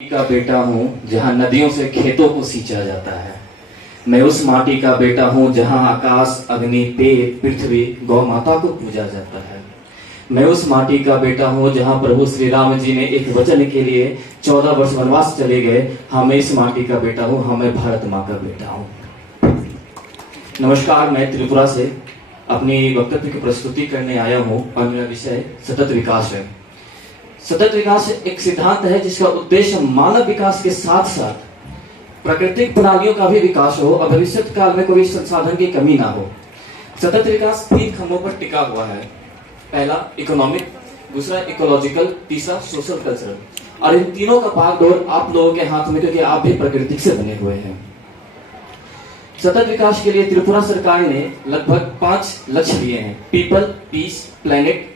का बेटा हूँ जहाँ नदियों से खेतों को सींचा जाता है। मैं उस माटी का बेटा हूँ जहाँ आकाश, अग्नि, तेज, पृथ्वी, गौ माता को पूजा जाता है। मैं उस माटी का बेटा हूँ जहाँ प्रभु श्री राम जी ने एक वचन के लिए 14 वर्ष वनवास चले गए। हाँ, मैं इस माटी का बेटा हूँ। हाँ, मैं भारत माँ का बेटा हूँ। नमस्कार, मैं त्रिपुरा से अपनी वक्तव्य की प्रस्तुति करने आया हूँ और मेरा विषय सतत विकास है। सतत विकास एक सिद्धांत है जिसका उद्देश्य मानव विकास के साथ साथ प्राकृतिक प्रणालियों का भी विकास हो और भविष्य काल में कोई संसाधन की कमी ना हो। सतत विकास 3 खंभों पर टिका हुआ है। पहला इकोनॉमिक, दूसरा इकोलॉजिकल, तीसरा सोशल कल्चरल। और इन तीनों का भागदौड़ आप लोगों के हाथ में, क्योंकि आप भी प्रकृति से बने हुए हैं। सतत विकास के लिए त्रिपुरा सरकार ने लगभग 5 लक्ष्य लिए हैं: people, peace, planet,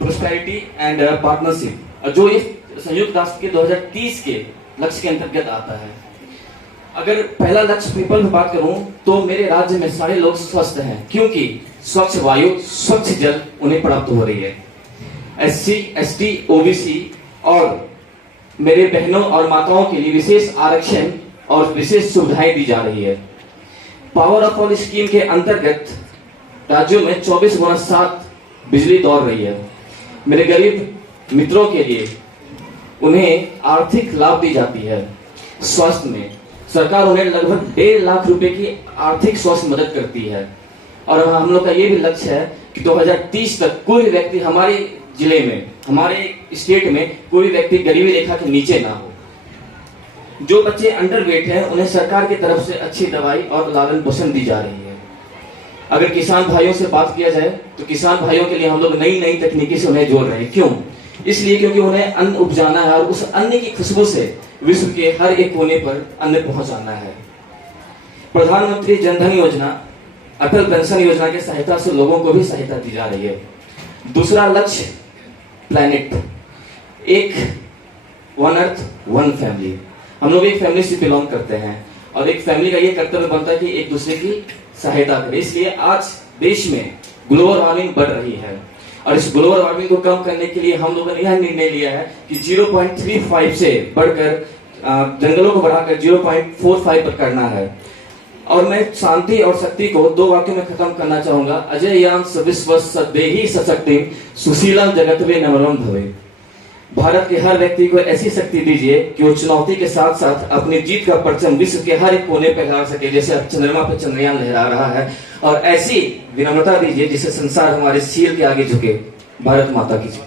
prosperity and partnership, जो ये संयुक्त राष्ट्र के 2030 के लक्ष्य के अंतर्गत आता है। अगर पहला लक्ष्य पीपल में बात करूं तो मेरे राज्य में सारे लोग स्वस्थ हैं, क्योंकि स्वच्छ वायु, स्वच्छ जल उन्हें प्राप्त हो रही है। SC, ST, OBC और मेरे बहनों और माताओं के लिए विशेष आरक्षण और विशेष सुविधाएं दी जा रही है। पावर ऑफ ऑल स्कीम के अंतर्गत राज्यों में 24/7 बिजली दौड़ रही है। मेरे गरीब मित्रों के लिए उन्हें आर्थिक लाभ दी जाती है। स्वास्थ्य में सरकार उन्हें लगभग 1.5 लाख रुपए की आर्थिक स्वास्थ्य मदद करती है। और हम लोग का ये भी लक्ष्य है कि 2030 तक कोई व्यक्ति हमारे जिले में, हमारे स्टेट में कोई व्यक्ति गरीबी रेखा के नीचे ना हो। जो बच्चे अंडरवेट हैं उन्हें सरकार की तरफ से अच्छी दवाई और लालन पोषण दी जा रही है। अगर किसान भाइयों से बात किया जाए तो किसान भाइयों के लिए हम लोग नई नई तकनीकी से उन्हें जोड़ रहे हैं। क्यों? इसलिए क्योंकि उन्हें अन्न उपजाना है और उस अन्न की खुशबू से विश्व के हर एक कोने पर अन्न पहुंचाना है। प्रधानमंत्री जनधन योजना, अटल पेंशन योजना की सहायता से लोगों को भी सहायता दी जा रही है। दूसरा लक्ष्य प्लैनेट, एक वन अर्थ वन फैमिली। हम लोग एक फैमिली से बिलोंग करते हैं और एक फैमिली का ये कर्तव्य बनता है कि एक दूसरे की सहायता करें। इसलिए आज देश में ग्लोबल वार्मिंग बढ़ रही है और इस ग्लोबल वार्मिंग को कम करने के लिए हम लोगों ने यह निर्णय लिया है कि 0.35 से बढ़कर जंगलों को बढ़ाकर 0.45 पर करना है। और मैं शांति और शक्ति को 2 वाक्यों में खत्म करना चाहूंगा: अजय यान विश्व सदेही सशक्ति सुशीलम जगतवे नमरम भवे। भारत के हर व्यक्ति को ऐसी शक्ति दीजिए कि वो चुनौती के साथ साथ अपनी जीत का परचम विश्व के हर एक कोने पर लहरा सके, जैसे अब चंद्रमा पर चंद्रयान लहरा रहा है। और ऐसी विनम्रता दीजिए जिससे संसार हमारे सिर के आगे झुके। भारत माता की जय।